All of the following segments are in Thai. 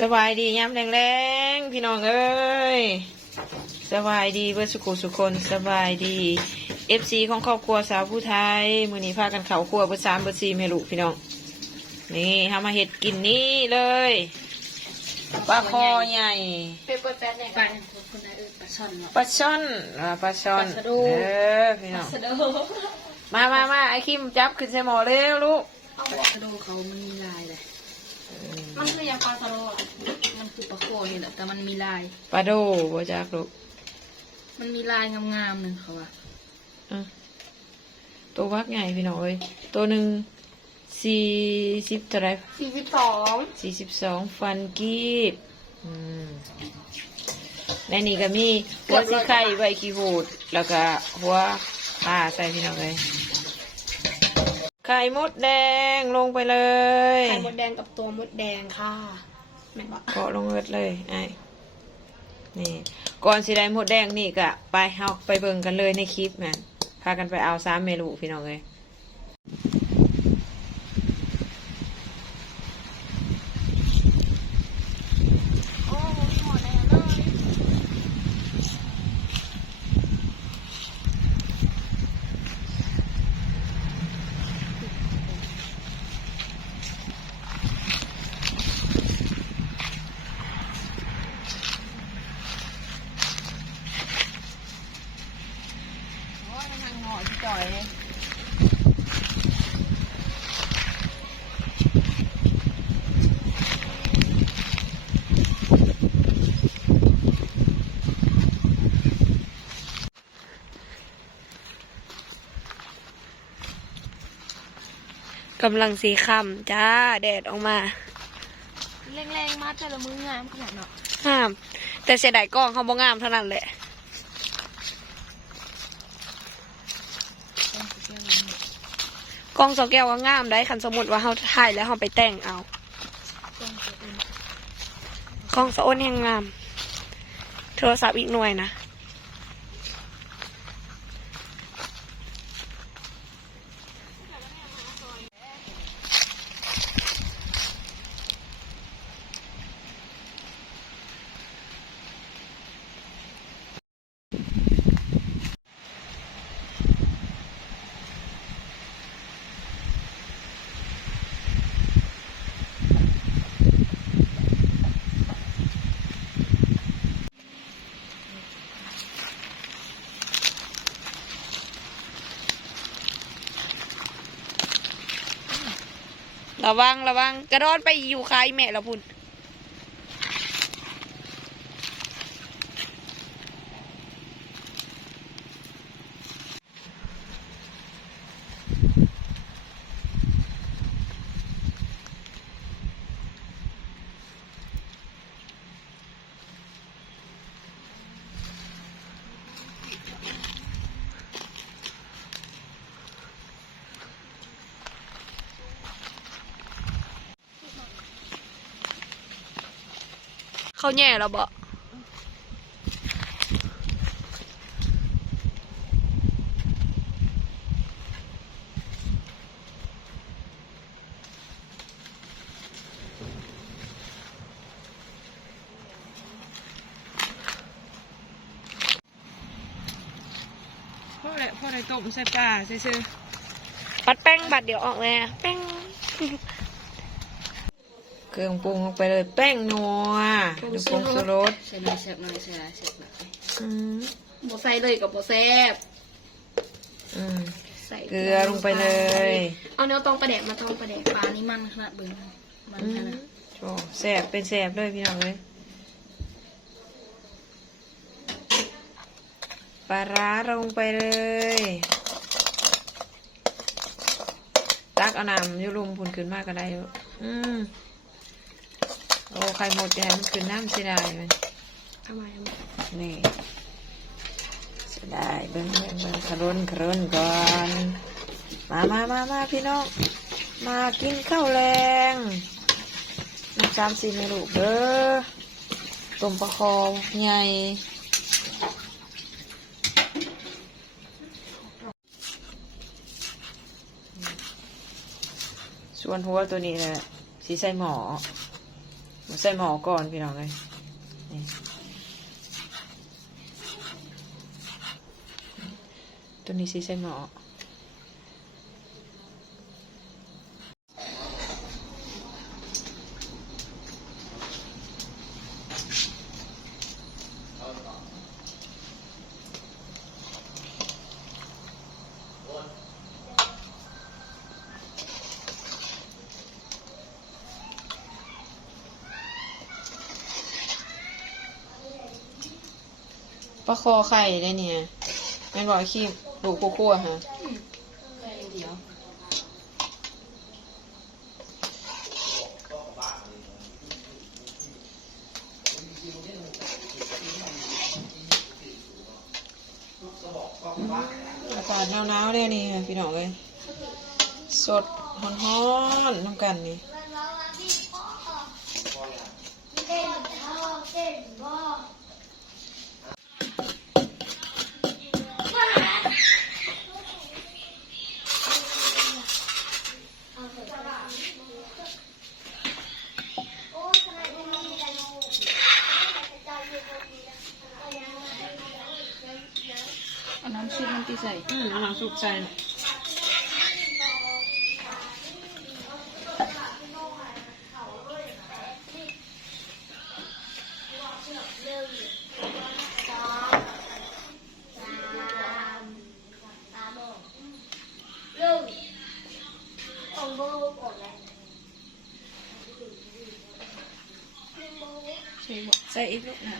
สบายดีย้ำแรงๆพี่น้องเอ้ยสบายดีเพื่อสุขุสุคนสบายดีFCของครอบครัวสาวผู้ไทยมื้อนี้พากันเข้าครัวเบอร์3เบอร์4ให้ลูกพี่น้องนี่ทำมาเห็ดกินนี่เลยปลาคอใหญ่เป็นเปิดแป๊ดในการคนนั้นปลาช่อนปลาช่อนปลาช่อนพี่น้องมาไอ้คิมจับขึ้นใส่หม้อเร็วลูกเอาปลาสะโดเขามันมีลายเลยมันคือยังปลาสะโดมันคือปลาโคนี่แหละแต่มันมีลายปลาโดบ่จักลูกมันมีลายงามๆหนึ่งเขาว่าตัววักใหญ่พี่น้องเอ้ยตัวหนึ่ง40เท่าไร42ฟันกีบในนี่ก็มีหัวสีไข่ใบขี้หูดแล้วก็หัวปลาใส่พี่น้องเลยไข่มดแดงลงไปเลยไข่มดแดงกับตัวมดแดงค่ะแม่บอกเกาะลงเอิดเลยไอ้นี่ก่อนสิได้มดแดงนี่ก็ไปเฮาไปเบิ่งกันเลยในคลิปแม่พากันไปเอา3เมนูพี่น้องเลยจ่อยกำลังสีค่ำจ้าแดดออกมาแรงๆมาแต่ละมืองามขนาดเนาะงามแต่เสียดายกล้องเขาบ่งามเท่านั้นแหละกล้องสองแก้วก็งามได้คันสมมติว่าเขาถ่ายแล้วเขาไปแต่งเอากล้องสะอ้นแห่งงามโทรศัพท์อีกหน่วยนะระวังกระโดดไปอยู่คายแม่ละพุ่นเขาแย่แล้วบ่พ่อได้ต้มใส่ปลาซื่อปัดแป้งบัดเดี๋ยวออกเลยแป้งเครื่องปรุงลงไปเลยแป้งนัวดูปรุงชูรสใส่หน่อยใส่หน่อยบ่ใส่เลยกับบ่แซ่บใส่เกลือลงไปเลย เอาเนื้อตองปลาแดกมาตองปลาแดกปลานี่มันขนาดเบิ่งมันขนาดโอ้แซ่บเป็นแซ่บเลยพี่น้องเลยปลาร้าลงไปเลยตักเอาน้ำยุลุมพุ่นขึ้นมากก็ได้โอ้ไข่หมดจะให้มันขึ้นน้ำเสียดายมันทำไมนี่เสียดายเบิ่งครุ่นก่อนมาพี่น้องมากินข้าวแรง3-4เมนูเด้อต้มปลาคอใหญ่ ส่วนหัวตัวนี้นะสีใส่หมอ ใส่หม้อก่อนพี่น้องเลยนี่ตัวนี้สิใส่หม้อปลาคอไข่ได้เนี่ยแม่นบอกขี้ลูกคั่วๆฮะ ใส่เดียว อากาศหนาวๆเลยนี่ค่ะพี่น้องเลยสดฮ้อนๆน้ำกันนี่เอาน้ำซุปมันตีใส่ เอาน้ำซุปใส่ใส่อีกลูกนะ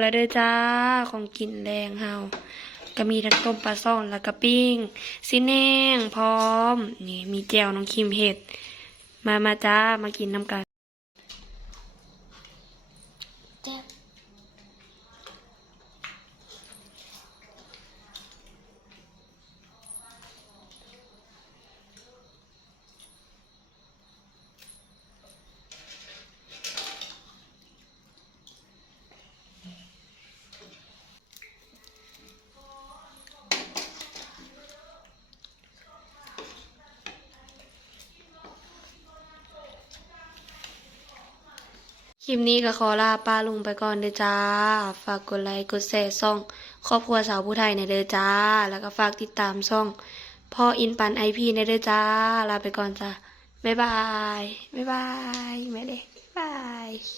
แล้วเด้อจ้าของกินแรงเฮาก็มีทั้งต้มปลาซ่อนแล้วก็ปิ้งซิแนงพร้อมนี่มีแจ่วน้องคิมเห็ดมาจ้ามากินน้ำกันแจ่ว คลิปนี้ก็ขอลาป้าลุงไปก่อนเด้อจ้า ฝากกดไลค์กดแชร์ช่องครอบครัวสาวผู้ไทยในเด้อจ้า แล้วก็ฝากติดตามช่องพ่ออินปันIPในเด้อจ้า ลาไปก่อนจ้า บ๊ายบาย บ๊ายบาย แม่เด็กบ๊ายบาย